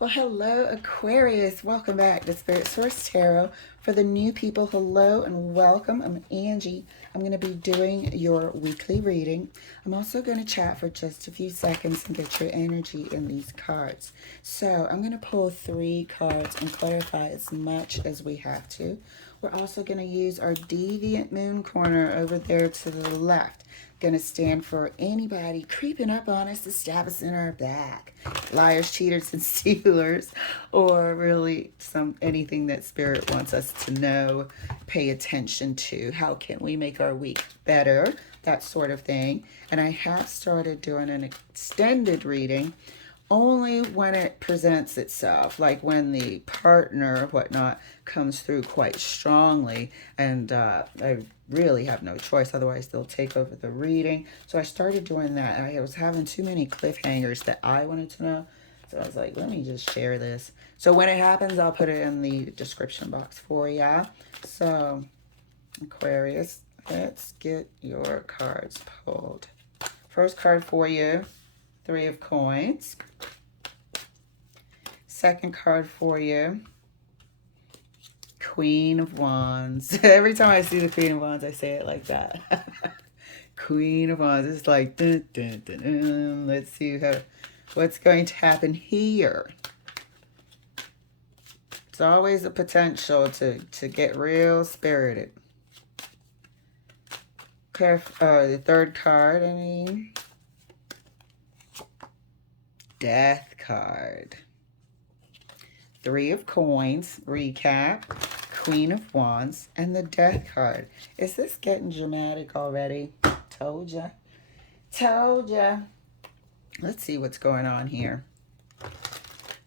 Well, hello, Aquarius. Welcome back to Spirit Source Tarot. For the new people, hello and welcome. I'm Angie. I'm going to be doing your weekly reading. I'm also going to chat for just a few seconds and get your energy in these cards. So I'm going to pull 3 cards and clarify as much as we have to. We're also going to use our deviant moon corner over there to the left. Going to stand for anybody creeping up on us to stab us in our back. Liars, cheaters, and stealers, or really anything that Spirit wants us to know, pay attention to. How can we make our week better? That sort of thing. And I have started doing an extended reading only when it presents itself, like when the partner or whatnot comes through quite strongly, and I really have no choice, otherwise they'll take over the reading. So I started doing that. I was having too many cliffhangers that I wanted to know, so I was like, let me just share this. So when it happens, I'll put it in the description box for ya. So Aquarius, let's get your cards pulled. First card for you, 3 of coins. Second card for you, Queen of Wands. Every time I see the Queen of Wands, I say it like that. Queen of Wands. It's like, dun, dun, dun, dun. Let's see what's going to happen here. It's always a potential to get real spirited. The third card, Death card. 3 of coins, recap, Queen of Wands, and the Death card. Is this getting dramatic already? Told ya. Told ya. Let's see what's going on here.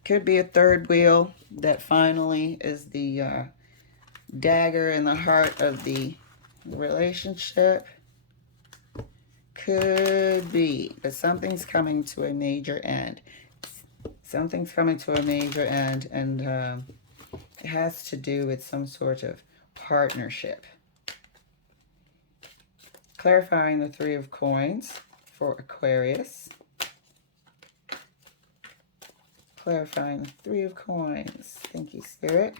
Could be a third wheel that finally is the dagger in the heart of the relationship. Could be, but something's coming to a major end. Something's coming to a major end, and it has to do with some sort of partnership. Clarifying the 3 of coins for Aquarius. Clarifying the 3 of coins. Thank you, Spirit.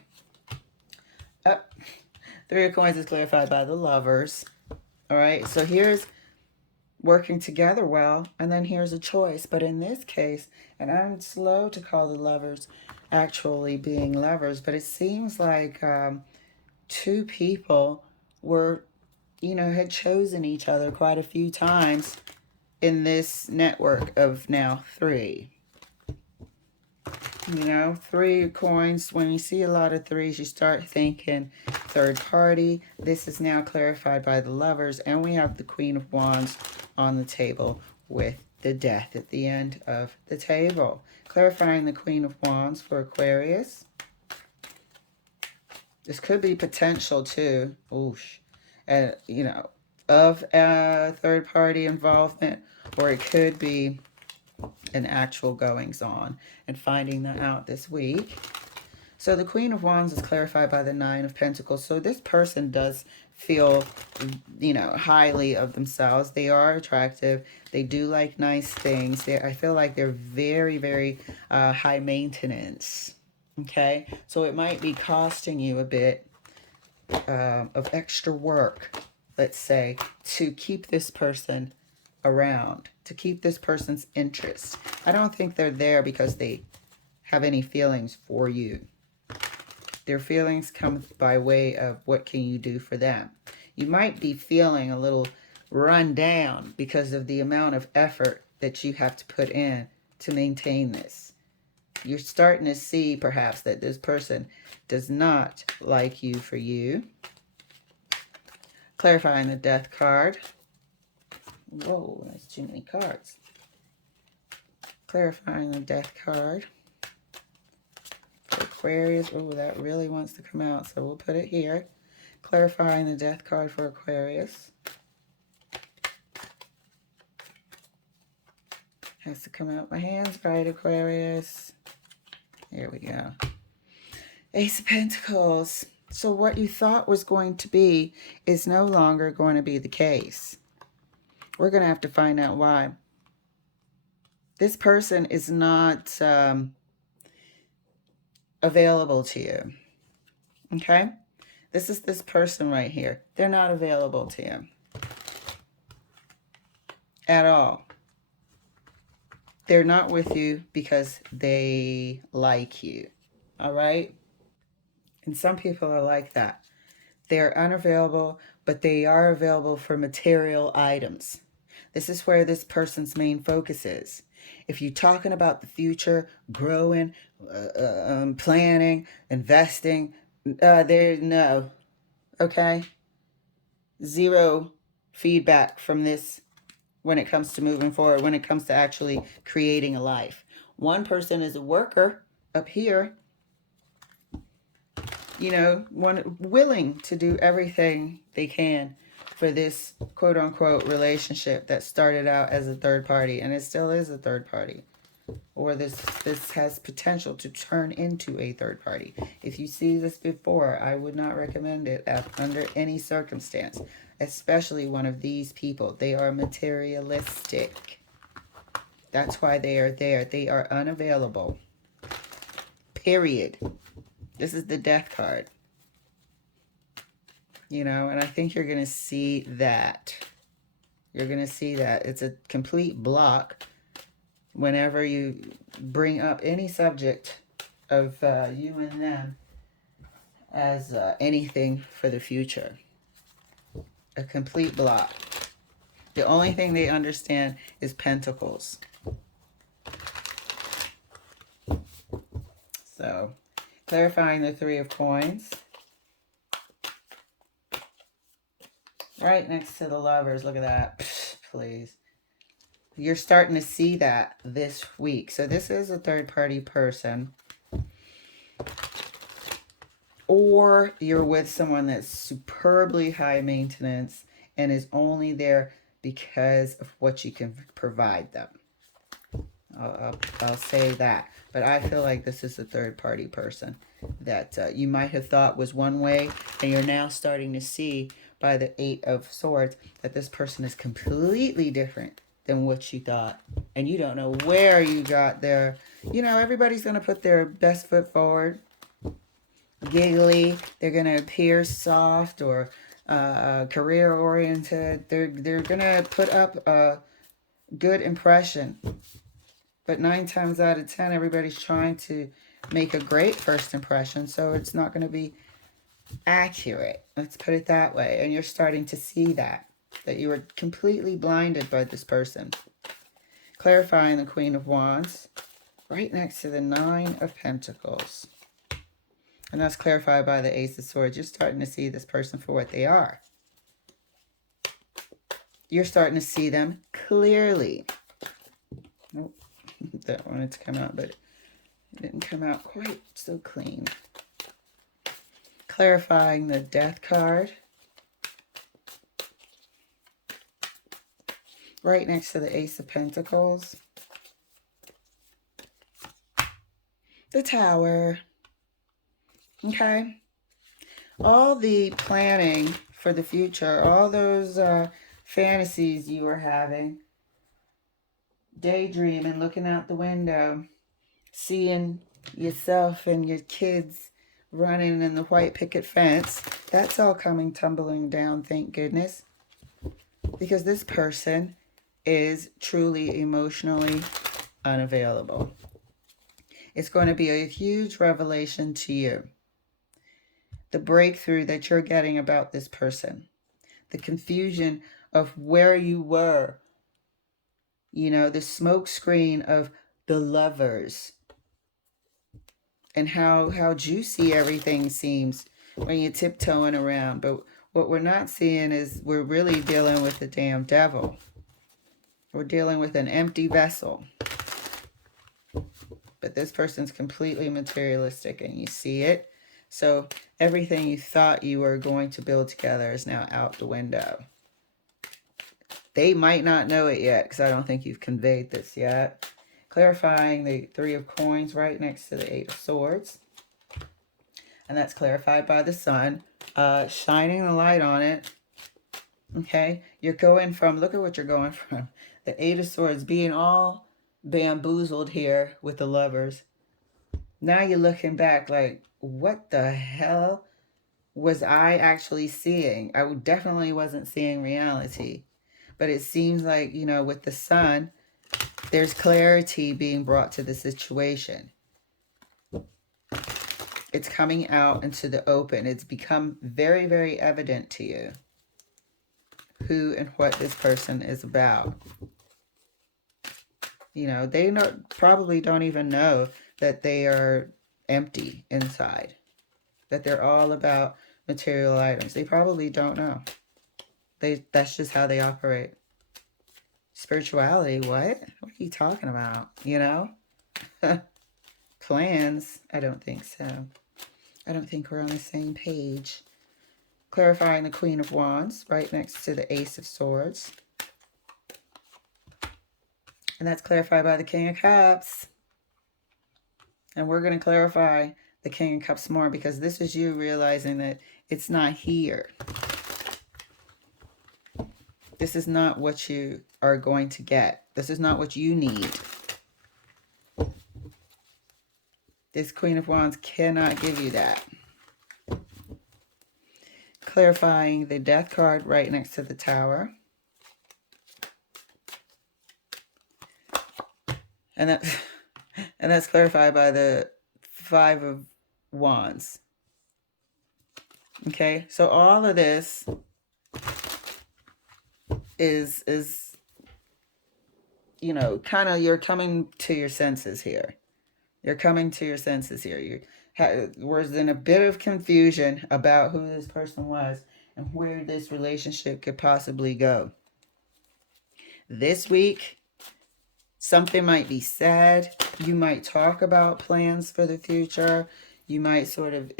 Up. 3 of coins is clarified by the Lovers. All right, so here's working together well, and then here's a choice. But in this case, and I'm slow to call the Lovers actually being lovers, but it seems like 2 people were, had chosen each other quite a few times in this network of now 3. 3 coins. When you see a lot of 3s, you start thinking third party. This is now clarified by the Lovers, and we have the Queen of Wands on the table with the Death at the end of the table. Clarifying the Queen of Wands for Aquarius. This could be potential too, of third party involvement, or it could be an actual goings on, and finding that out this week. So the Queen of Wands is clarified by the 9 of Pentacles. So this person does feel, highly of themselves. They are attractive. They do like nice things. I feel like they're very, very high maintenance. Okay? So it might be costing you a bit of extra work, let's say, to keep this person around, to keep this person's interest. I don't think they're there because they have any feelings for you. Their feelings come by way of what can you do for them. You might be feeling a little run down because of the amount of effort that you have to put in to maintain this. You're starting to see perhaps that this person does not like you for you. Clarifying the Death card. Whoa, that's too many cards. Clarifying the Death card for Aquarius. Oh, that really wants to come out, so we'll put it here. Clarifying the Death card for Aquarius. Has to come out my hands right, Aquarius. Here we go. Ace of Pentacles. So what you thought was going to be is no longer going to be the case. We're going to have to find out why. This person is not available to you. Okay? This is this person right here. They're not available to you at all. They're not with you because they like you. All right? And some people are like that. They're unavailable, but they are available for material items. This is where this person's main focus is. If you're talking about the future, growing, planning, investing, there, no. Okay? Zero feedback from this when it comes to moving forward, when it comes to actually creating a life. One person is a worker up here, you know, one willing to do everything they can for this quote unquote relationship that started out as a third party, and it still is a third party. Or this has potential to turn into a third party. If you see this before, I would not recommend it under any circumstance, especially one of these people. They are materialistic. That's why they are there. They are unavailable. Period. This is the death card. You know, and I think you're going to see that. You're going to see that. It's a complete block whenever you bring up any subject of you and them as anything for the future. A complete block. The only thing they understand is pentacles. So, clarifying the Three of Coins. Right next to the Lovers. Look at that. Psh, please. You're starting to see that this week. So this is a third-party person. Or you're with someone that's superbly high maintenance and is only there because of what you can provide them. I'll say that. But I feel like this is a third-party person that you might have thought was one way, and you're now starting to see by the Eight of Swords that this person is completely different than what you thought. And you don't know where you got there. You know, everybody's going to put their best foot forward. Giggly. They're going to appear soft or career-oriented. They're going to put up a good impression. But 9 times out of 10, everybody's trying to make a great first impression. So it's not going to be accurate. Let's put it that way. And you're starting to see that you were completely blinded by this person. Clarifying the Queen of Wands right next to the Nine of Pentacles. And that's clarified by the Ace of Swords. You're starting to see this person for what they are. You're starting to see them clearly. Nope. That wanted to come out, but it didn't come out quite so clean. Clarifying the Death card. Right next to the Ace of Pentacles. The Tower. Okay. All the planning for the future, all those fantasies you were having, daydreaming, looking out the window, seeing yourself and your kids running in the white picket fence, that's all coming tumbling down, thank goodness. Because this person is truly emotionally unavailable. It's going to be a huge revelation to you. The breakthrough that you're getting about this person. The confusion of where you were. You know, the smoke screen of the Lovers. And how juicy everything seems when you're tiptoeing around. But what we're not seeing is we're really dealing with the damn devil. We're dealing with an empty vessel. But this person's completely materialistic and you see it. So everything you thought you were going to build together is now out the window. They might not know it yet because I don't think you've conveyed this yet. Clarifying the Three of Coins right next to the Eight of Swords. And that's clarified by the Sun. Shining the light on it. Okay? You're going from, look at what you're going from. The Eight of Swords being all bamboozled here with the Lovers. Now you're looking back like, what the hell was I actually seeing? I definitely wasn't seeing reality. But it seems like, you know, with the sun, there's clarity being brought to the situation. It's coming out into the open. It's become very, very evident to you who and what this person is about. You know, they probably don't even know that they are empty inside, that they're all about material items. They probably don't know. That's just how they operate. Spirituality, what? What are you talking about? You know? Plans? I don't think so. I don't think we're on the same page. Clarifying the Queen of Wands right next to the Ace of Swords. And that's clarified by the King of Cups. And we're going to clarify the King of Cups more because this is you realizing that it's not here. This is not what you are going to get. This is not what you need. This Queen of Wands cannot give you that. Clarifying the Death card right next to the Tower. And that's clarified by the Five of Wands. Okay, so all of this is you know, kind of, you're coming to your senses here. You're coming to your senses here. You was in a bit of confusion about who this person was and where this relationship could possibly go. This week, something might be said. You might talk about plans for the future. You might sort of,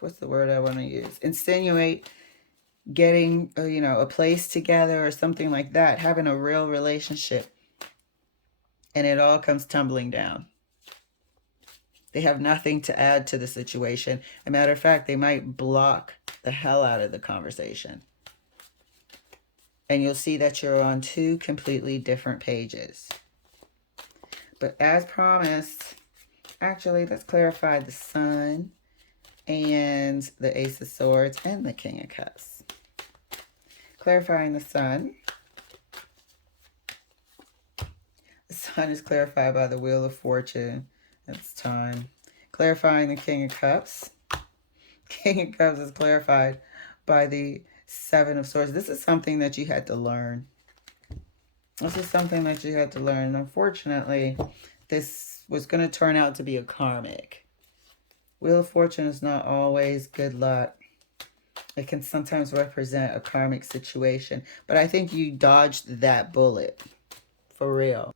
what's the word I want to use? Insinuate getting, you know, a place together or something like that. Having a real relationship. And it all comes tumbling down. They have nothing to add to the situation. As a matter of fact, they might block the hell out of the conversation. And you'll see that you're on two completely different pages. But as promised, actually, let's clarify the Sun and the Ace of Swords and the King of Cups. Clarifying the Sun. The Sun is clarified by the Wheel of Fortune. It's time. Clarifying the King of Cups. King of Cups is clarified by the Seven of Swords. This is something that you had to learn. This is something that you had to learn. Unfortunately, this was going to turn out to be a karmic. Wheel of Fortune is not always good luck. It can sometimes represent a karmic situation. But I think you dodged that bullet. For real.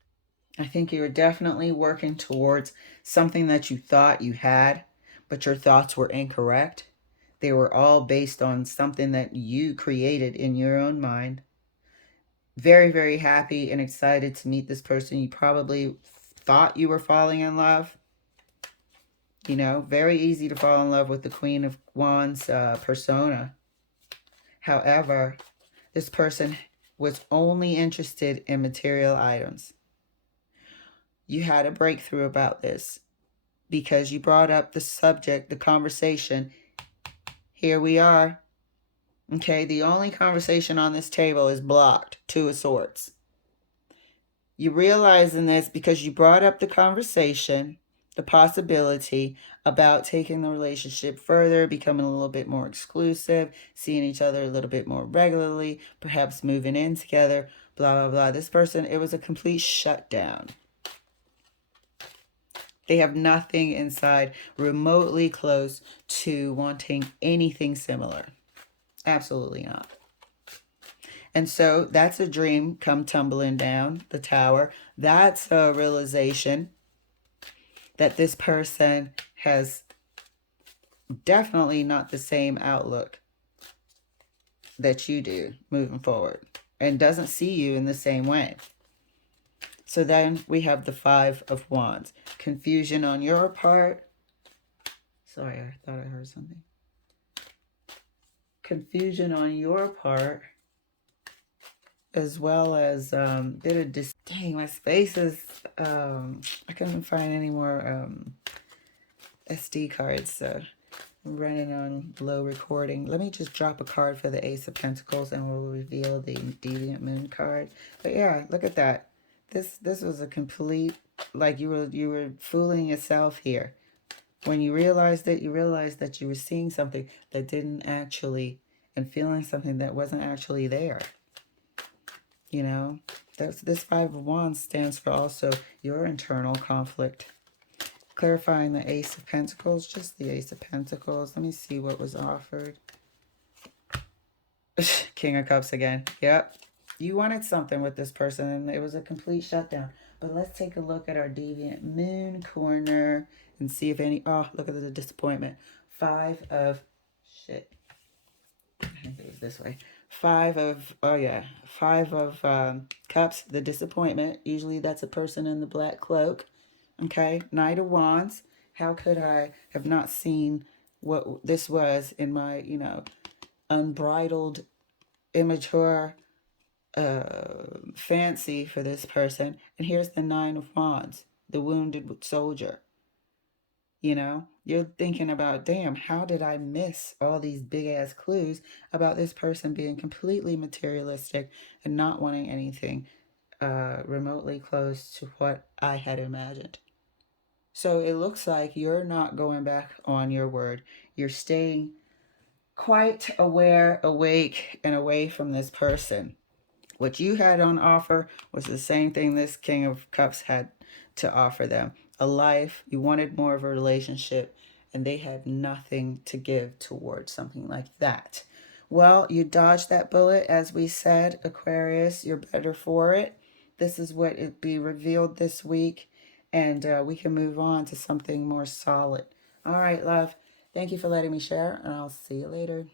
I think you were definitely working towards something that you thought you had, but your thoughts were incorrect. They were all based on something that you created in your own mind. Very, very happy and excited to meet this person. You probably thought you were falling in love. You know, very easy to fall in love with the Queen of Wands persona. However, this person was only interested in material items. You had a breakthrough about this because you brought up the subject, the conversation. Here we are. Okay, the only conversation on this table is blocked. Two of Swords. You realizing this because you brought up the conversation, the possibility about taking the relationship further, becoming a little bit more exclusive, seeing each other a little bit more regularly, perhaps moving in together, blah, blah, blah. This person, it was a complete shutdown. They have nothing inside remotely close to wanting anything similar. Absolutely not. And so that's a dream come tumbling down, the Tower. That's a realization that this person has definitely not the same outlook that you do moving forward and doesn't see you in the same way. So then we have the Five of Wands. Confusion on your part. Sorry, I thought I heard something. Confusion on your part, as well as a bit of Dang, my space is, I couldn't find any more SD cards, so I'm running on low recording. Let me just drop a card for the Ace of Pentacles and we'll reveal the Deviant Moon card. But yeah, look at that. This was a complete, like you were fooling yourself here. When you realized it, you realized that you were seeing something that didn't actually, and feeling something that wasn't actually there. You know, this Five of Wands stands for also your internal conflict. Clarifying the Ace of Pentacles, just the Ace of Pentacles. Let me see what was offered. King of Cups again. Yep. You wanted something with this person and it was a complete shutdown. But let's take a look at our Deviant Moon corner and see if any... Oh, look at the disappointment. Five of... Shit. I think it was this way. Five of... Oh, yeah. Five of Cups, the disappointment. Usually that's a person in the black cloak. Okay. Knight of Wands. How could I have not seen what this was in my, you know, unbridled, immature fancy for this person? And here's the Nine of Wands, the wounded soldier. You know, you're thinking about, damn, how did I miss all these big ass clues about this person being completely materialistic and not wanting anything remotely close to what I had imagined. So it looks like you're not going back on your word. You're staying quite aware, awake, and away from this person. What you had on offer was the same thing this King of Cups had to offer them. A life. You wanted more of a relationship, and they had nothing to give towards something like that. Well, you dodged that bullet, as we said, Aquarius. You're better for it. This is what it be revealed this week, and we can move on to something more solid. All right, love. Thank you for letting me share, and I'll see you later.